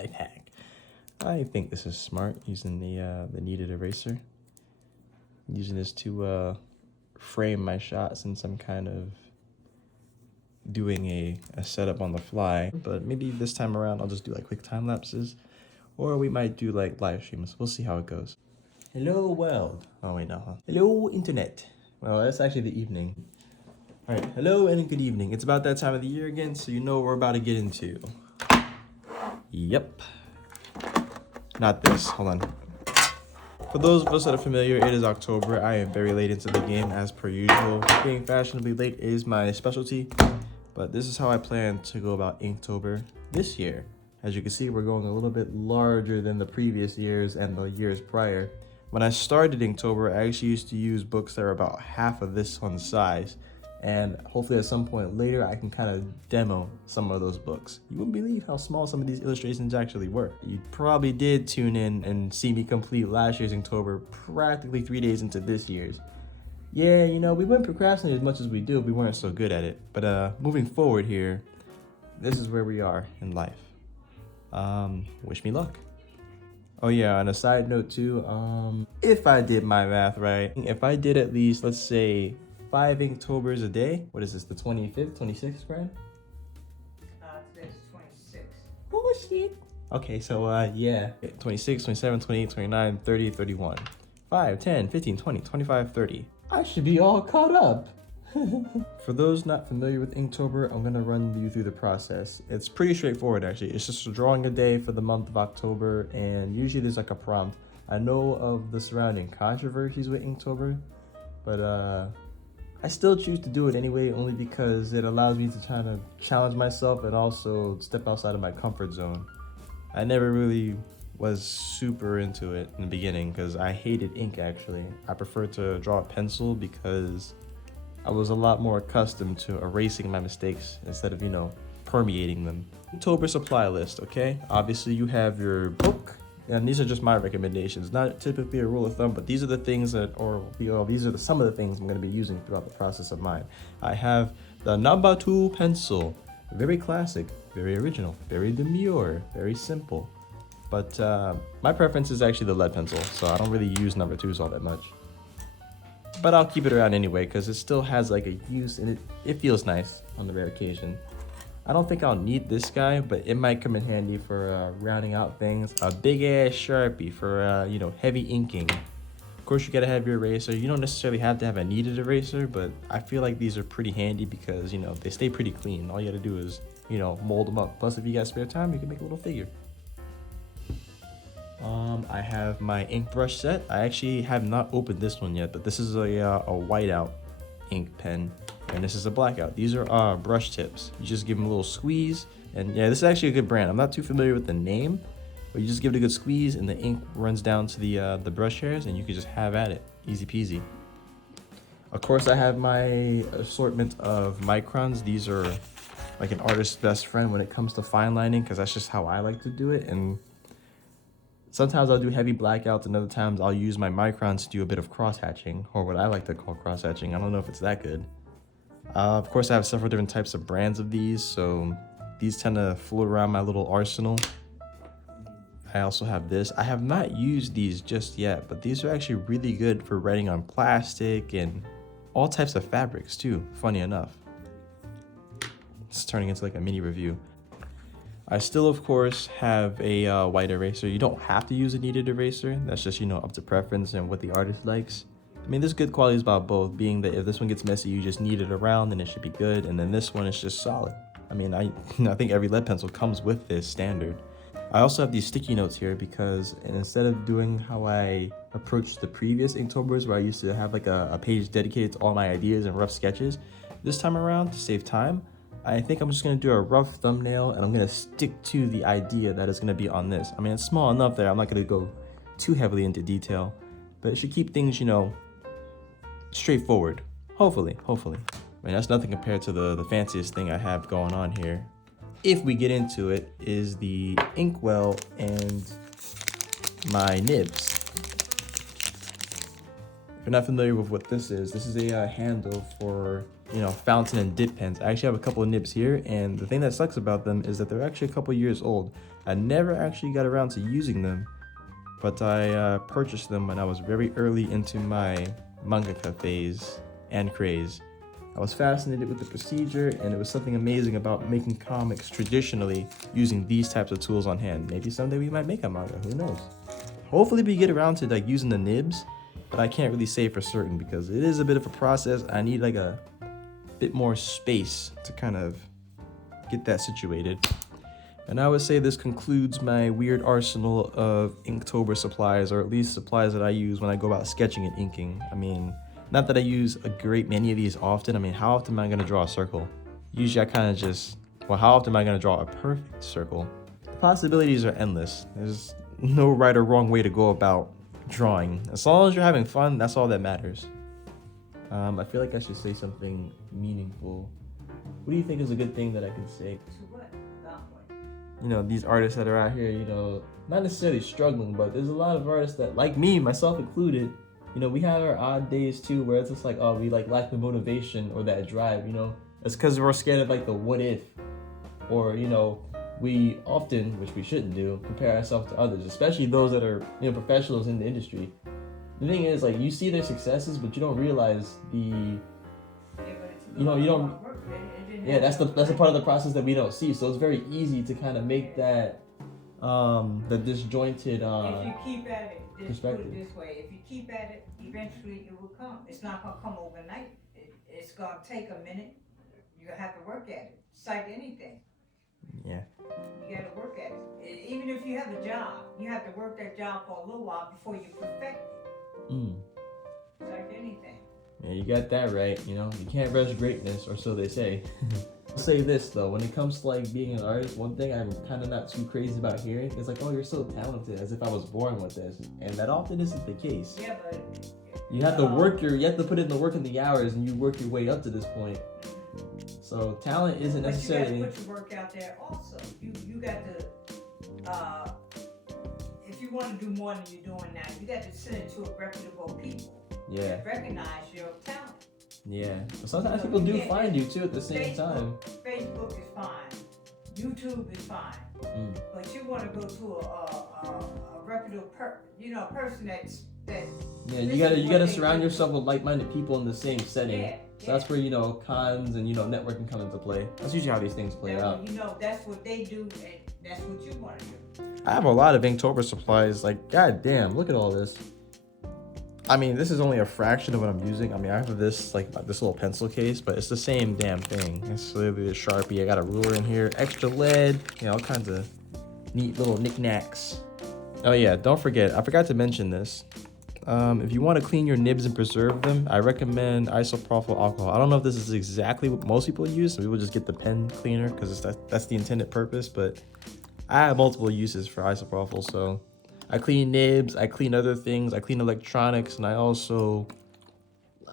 life hack. I think this is smart, using the kneaded eraser. I'm using this to frame my shot since I'm kind of doing a setup on the fly. But maybe this time around I'll just do like quick time lapses, or we might do like live streams. We'll see how it goes. Hello world. Oh wait, no. Huh? Hello internet. Well, that's actually the evening. All right, hello and good evening. It's about that time of the year again, so you know what we're about to get into. Yep. Not this, hold on. For those of us that are familiar, it is October. I am very late into the game as per usual. Being fashionably late is my specialty, but this is how I plan to go about Inktober this year. As you can see, we're going a little bit larger than the previous years and the years prior. When I started Inktober, I actually used to use books that are about half of this one size. And hopefully at some point later, I can kind of demo some of those books. You wouldn't believe how small some of these illustrations actually were. You probably did tune in and see me complete last year's Inktober practically 3 days into this year's. Yeah, you know, we wouldn't procrastinate as much as we do if we weren't so good at it. But moving forward here, this is where we are in life. Wish me luck. Oh yeah, on a side note too, if I did my math right, if I did at least, let's say, 5 Inktober's a day. What is this, the 25th, 26th, Brian? Today's 26. Oh shit. Okay, so yeah, 26, 27, 28, 29, 30, 31. 5, 10, 15, 20, 25, 30. I should be all caught up. For those not familiar with Inktober, I'm gonna run you through the process. It's pretty straightforward actually. It's just drawing a day for the month of October, and usually there's like a prompt. I know of the surrounding controversies with Inktober, but I still choose to do it anyway, only because it allows me to try to challenge myself and also step outside of my comfort zone. I never really was super into it in the beginning because I hated ink actually. I prefer to draw a pencil because I was a lot more accustomed to erasing my mistakes instead of, you know, permeating them. Inktober supply list, okay? Obviously you have your book, and these are just my recommendations, not typically a rule of thumb, but these are the things that, these are some of the things I'm going to be using throughout the process of mine. I have the number 2 pencil, very classic, very original, very demure, very simple. But my preference is actually the lead pencil, so I don't really use number 2s all that much. But I'll keep it around anyway, because it still has like a use, and it feels nice on the rare occasion. I don't think I'll need this guy, but it might come in handy for rounding out things. A big ass Sharpie for, you know, heavy inking. Of course, you gotta have your eraser. You don't necessarily have to have a kneaded eraser, but I feel like these are pretty handy because, you know, they stay pretty clean. All you gotta do is, you know, mold them up. Plus, if you got spare time, you can make a little figure. I have my ink brush set. I actually have not opened this one yet, but this is a whiteout ink pen. And this is a blackout. These are brush tips. You just give them a little squeeze, and yeah, this is actually a good brand. I'm not too familiar with the name, but you just give it a good squeeze, and the ink runs down to the brush hairs, and you can just have at it, easy peasy. Of course, I have my assortment of microns. These are like an artist's best friend when it comes to fine lining, because that's just how I like to do it. And sometimes I'll do heavy blackouts, and other times I'll use my microns to do a bit of cross hatching, or what I like to call cross hatching. I don't know if it's that good. Of course, I have several different types of brands of these, so these tend to float around my little arsenal. I also have this. I have not used these just yet, but these are actually really good for writing on plastic and all types of fabrics too, funny enough. It's turning into like a mini review. I still, of course, have a white eraser. You don't have to use a kneaded eraser. That's just, you know, up to preference and what the artist likes. I mean, there's good qualities about both, being that if this one gets messy, you just knead it around and it should be good. And then this one is just solid. I mean, I think every lead pencil comes with this standard. I also have these sticky notes here because instead of doing how I approached the previous Inktober's, where I used to have like a page dedicated to all my ideas and rough sketches, this time around, to save time, I think I'm just going to do a rough thumbnail, and I'm going to stick to the idea that is going to be on this. I mean, it's small enough there. I'm not going to go too heavily into detail, but it should keep things, you know, straightforward. Hopefully. I mean, that's nothing compared to the fanciest thing I have going on here. If we get into it, is the inkwell and my nibs. If you're not familiar with what this is a handle for fountain and dip pens. I actually have a couple of nibs here, and the thing that sucks about them is that they're actually a couple years old. I never actually got around to using them, but I purchased them when I was very early into my mangaka phase and craze. I was fascinated with the procedure, and it was something amazing about making comics traditionally using these types of tools on hand. Maybe someday we might make a manga, who knows? Hopefully we get around to like using the nibs, but I can't really say for certain because it is a bit of a process. I need like a bit more space to kind of get that situated. And I would say this concludes my weird arsenal of Inktober supplies, or at least supplies that I use when I go about sketching and inking. I mean, not that I use a great many of these often. I mean, how often am I gonna draw a circle? Usually I kind of just, well, how often am I gonna draw a perfect circle? The possibilities are endless. There's no right or wrong way to go about drawing. As long as you're having fun, that's all that matters. I feel like I should say something meaningful. What do you think is a good thing that I could say? To what? About what? These artists that are out here, not necessarily struggling, but there's a lot of artists that, like me, myself included, we have our odd days too, where it's just like, oh, we like lack the motivation or that drive, It's because we're scared of like the what if, or, we often, which we shouldn't do, compare ourselves to others, especially those that are, professionals in the industry. The thing is, like, you see their successes, but you don't realize the, that's the part of the process that we don't see. So it's very easy to kind of make that, the disjointed, if you keep at it, just put it perspective. this way, if you keep at it, eventually it will come. It's not gonna come overnight. It's gonna take a minute. You have to work at it. It's like anything. Yeah. You gotta work at it. Even if you have a job, you have to work that job for a little while before you perfect it. It's like anything. Yeah, you got that right. You can't rush greatness, or so they say. I'll say this though, when it comes to like being an artist, one thing I'm kind of not too crazy about hearing is like, oh, you're so talented, as if I was born with this, and that often isn't the case. Yeah, but You have to you have to put in the work and the hours, and you work your way up to this point. So talent isn't necessarily. But you got to put your work out there also. You got to, if you want to do more than you're doing now, you got to send it to a reputable people. Yeah. That recognize your talent. Yeah. But sometimes people do find you too at the same time. Facebook is fine. YouTube is fine. But you want to go to a reputable person that. Yeah, you gotta surround yourself with like-minded people in the same setting. Yeah. So that's where cons and networking come into play. That's usually how these things play out. That's what they do, and that's what you want to do. I have a lot of Inktober supplies. Like, god damn, look at all this. I mean, this is only a fraction of what I'm using. I mean, I have this this little pencil case, but it's the same damn thing. It's literally a Sharpie. I got a ruler in here, extra lead, all kinds of neat little knickknacks. Oh yeah, don't forget, I forgot to mention this. If you want to clean your nibs and preserve them, I recommend isopropyl alcohol. I don't know if this is exactly what most people use. So people just get the pen cleaner because that's the intended purpose. But I have multiple uses for isopropyl. So I clean nibs, I clean other things, I clean electronics, and I also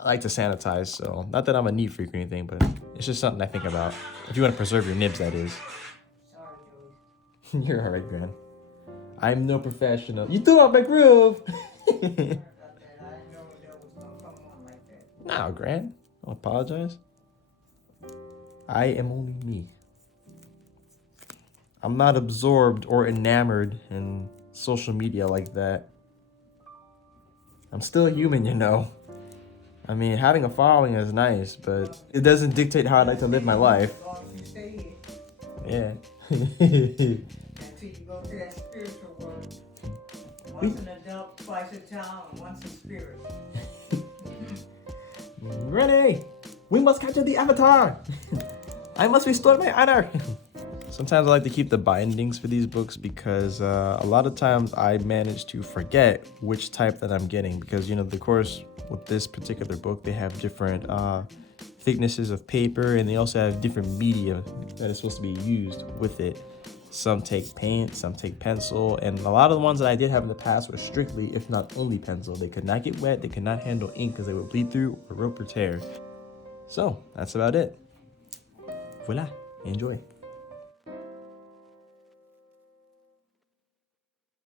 like to sanitize. So not that I'm a neat freak or anything, but it's just something I think about. If you want to preserve your nibs, that is. Sorry, Joey. You're all right, Gran. I'm no professional. You threw out my groove. No, Gran. I'll apologize. I am only me. I'm not absorbed or enamored in social media like that. I'm still human, I mean, having a following is nice, but it doesn't dictate how I like to live my life. Yeah. Until you go to that spiritual world. Once an adult, twice a child, and once a spirit. Ready! We must capture the avatar! I must restore my honor! Sometimes I like to keep the bindings for these books because a lot of times I manage to forget which type that I'm getting because, of course, with this particular book, they have different thicknesses of paper and they also have different media that is supposed to be used with it. Some take paint, some take pencil, and a lot of the ones that I did have in the past were strictly, if not only pencil. They could not get wet, they could not handle ink because they would bleed through or rip or tear. So, that's about it. Voila, enjoy.